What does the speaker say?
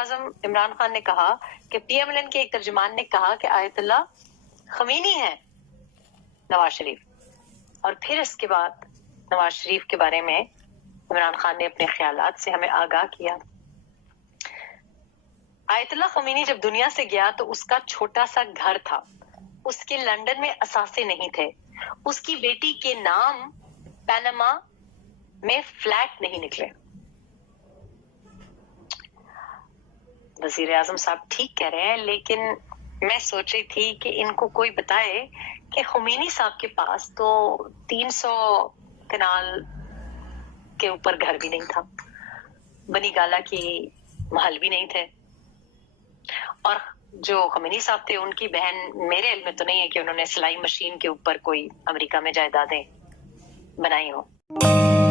اعظم عمران خان نے کہا کہ PMLN کے ایک ترجمان نے کہا کہ آیت اللہ خمینی ہے نواز شریف، اور پھر اس کے بعد نواز شریف کے بارے میں عمران خان نے اپنے خیالات سے ہمیں آگاہ کیا۔ آیت اللہ خمینی جب دنیا سے گیا تو اس کا چھوٹا سا گھر تھا، اس کے لندن میں اثاثے نہیں تھے، اس کی بیٹی کے نام پاناما میں فلیٹ نہیں نکلے۔ وزیر اعظم صاحب ٹھیک کہہ رہے ہیں، لیکن میں سوچ رہی تھی کہ ان کو کوئی بتائے کہ خمینی صاحب کے پاس تو 300 کنال کے اوپر گھر بھی نہیں تھا، بنی گالا کی محل بھی نہیں تھے، اور جو خمینی صاحب تھے ان کی بہن، میرے علم میں تو نہیں ہے کہ انہوں نے سلائی مشین کے اوپر کوئی امریکہ میں جائیدادیں بنائی ہوں۔